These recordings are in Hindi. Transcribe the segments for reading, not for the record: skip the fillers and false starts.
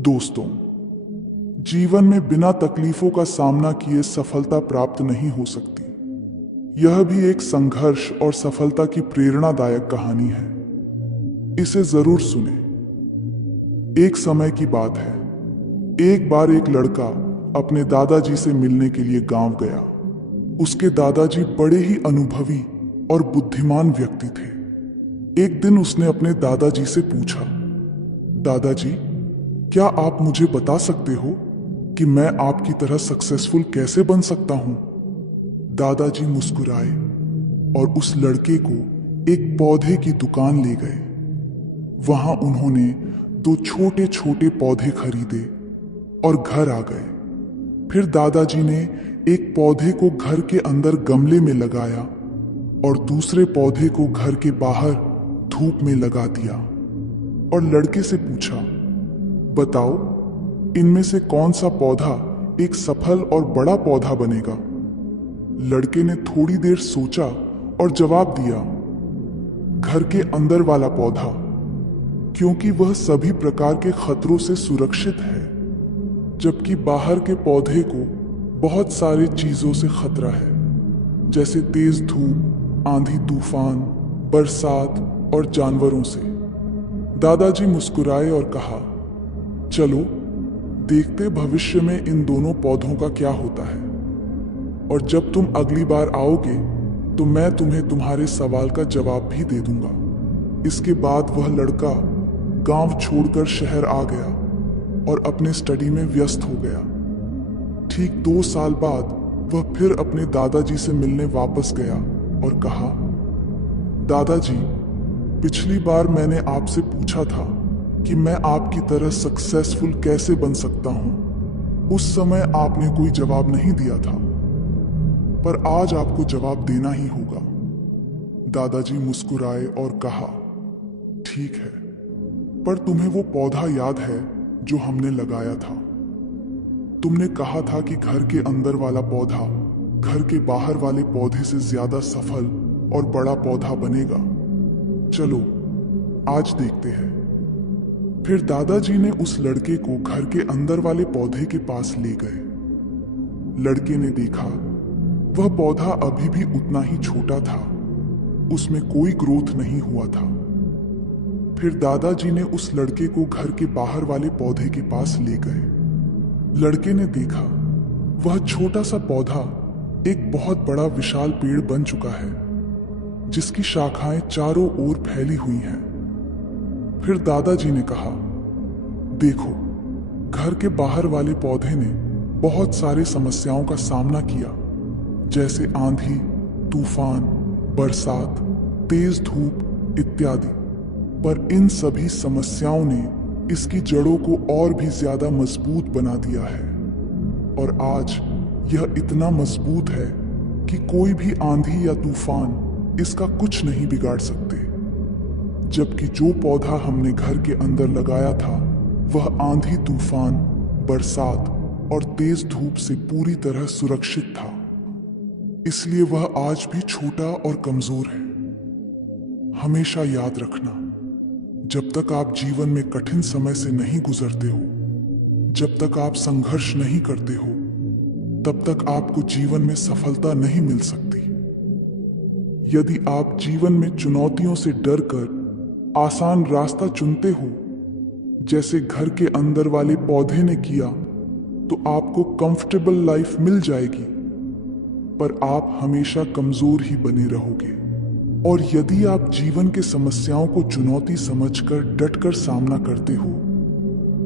दोस्तों, जीवन में बिना तकलीफों का सामना किए सफलता प्राप्त नहीं हो सकती। यह भी एक संघर्ष और सफलता की प्रेरणादायक कहानी है। इसे जरूर सुने। एक समय की बात है। एक बार एक लड़का अपने दादाजी से मिलने के लिए गांव गया। उसके दादाजी बड़े ही अनुभवी और बुद्धिमान व्यक्ति थे। एक दिन उसने अपने दादाजी से पूछा, दादाजी, क्या आप मुझे बता सकते हो कि मैं आपकी तरह सक्सेसफुल कैसे बन सकता हूं? दादाजी मुस्कुराए और उस लड़के को एक पौधे की दुकान ले गए। वहां उन्होंने 2 छोटे छोटे पौधे खरीदे और घर आ गए। फिर दादाजी ने एक पौधे को घर के अंदर गमले में लगाया और दूसरे पौधे को घर के बाहर धूप में लगा दिया और लड़के से पूछा, बताओ, इनमें से कौन सा पौधा एक सफल और बड़ा पौधा बनेगा? लड़के ने थोड़ी देर सोचा और जवाब दिया, घर के अंदर वाला पौधा, क्योंकि वह सभी प्रकार के खतरों से सुरक्षित है, जबकि बाहर के पौधे को बहुत सारे चीजों से खतरा है, जैसे तेज धूप, आंधी तूफान, बरसात और जानवरों से। दादाजी मुस्कुराए और कहा, चलो देखते भविष्य में इन दोनों पौधों का क्या होता है, और जब तुम अगली बार आओगे तो मैं तुम्हें तुम्हारे सवाल का जवाब भी दे दूंगा। इसके बाद वह लड़का गांव छोड़कर शहर आ गया और अपने स्टडी में व्यस्त हो गया। ठीक 2 साल बाद वह फिर अपने दादाजी से मिलने वापस गया और कहा, दादाजी, पिछली बार मैंने आपसे पूछा था कि मैं आपकी तरह सक्सेसफुल कैसे बन सकता हूं। उस समय आपने कोई जवाब नहीं दिया था, पर आज आपको जवाब देना ही होगा। दादाजी मुस्कुराए और कहा, ठीक है, पर तुम्हें वो पौधा याद है जो हमने लगाया था? तुमने कहा था कि घर के अंदर वाला पौधा घर के बाहर वाले पौधे से ज्यादा सफल और बड़ा पौधा बनेगा। चलो आज देखते हैं। फिर दादाजी ने उस लड़के को घर के अंदर वाले पौधे के पास ले गए। लड़के ने देखा वह पौधा अभी भी उतना ही छोटा था, उसमें कोई ग्रोथ नहीं हुआ था। फिर दादाजी ने उस लड़के को घर के बाहर वाले पौधे के पास ले गए। लड़के ने देखा वह छोटा सा पौधा एक बहुत बड़ा विशाल पेड़ बन चुका है, जिसकी शाखाएं चारों ओर फैली हुई हैं। फिर दादाजी ने कहा, देखो, घर के बाहर वाले पौधे ने बहुत सारी समस्याओं का सामना किया, जैसे आंधी, तूफान, बरसात, तेज धूप इत्यादि, पर इन सभी समस्याओं ने इसकी जड़ों को और भी ज्यादा मजबूत बना दिया है, और आज यह इतना मजबूत है कि कोई भी आंधी या तूफान इसका कुछ नहीं बिगाड़ सकते। जबकि जो पौधा हमने घर के अंदर लगाया था वह आंधी तूफान, बरसात और तेज धूप से पूरी तरह सुरक्षित था, इसलिए वह आज भी छोटा और कमजोर है। हमेशा याद रखना, जब तक आप जीवन में कठिन समय से नहीं गुजरते हो, जब तक आप संघर्ष नहीं करते हो, तब तक आपको जीवन में सफलता नहीं मिल सकती। यदि आप जीवन में चुनौतियों से डरकर आसान रास्ता चुनते हो, जैसे घर के अंदर वाले पौधे ने किया, तो आपको कंफर्टेबल लाइफ मिल जाएगी, पर आप हमेशा कमजोर ही बने रहोगे। और यदि आप जीवन के समस्याओं को चुनौती समझकर डटकर सामना करते हो,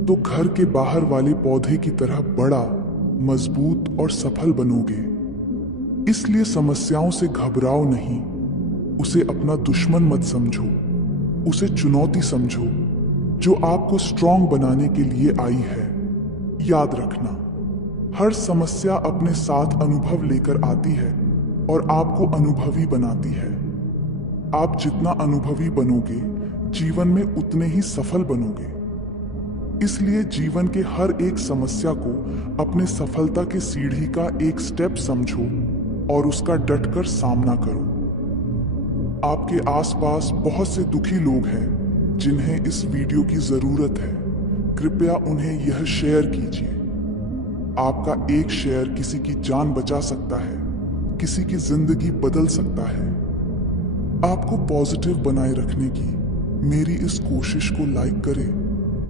तो घर के बाहर वाले पौधे की तरह बड़ा, मजबूत और सफल बनोगे। इसलिए समस्याओं से घबराओ नहीं, उसे अपना दुश्मन मत समझो, उसे चुनौती समझो जो आपको स्ट्रांग बनाने के लिए आई है। याद रखना, हर समस्या अपने साथ अनुभव लेकर आती है और आपको अनुभवी बनाती है। आप जितना अनुभवी बनोगे, जीवन में उतने ही सफल बनोगे। इसलिए जीवन के हर एक समस्या को अपने सफलता की सीढ़ी का एक स्टेप समझो और उसका डटकर सामना करो। आपके आसपास बहुत से दुखी लोग हैं जिन्हें इस वीडियो की जरूरत है। कृपया उन्हें यह शेयर कीजिए। आपका एक शेयर किसी की जान बचा सकता है, किसी की जिंदगी बदल सकता है। आपको पॉजिटिव बनाए रखने की मेरी इस कोशिश को लाइक करें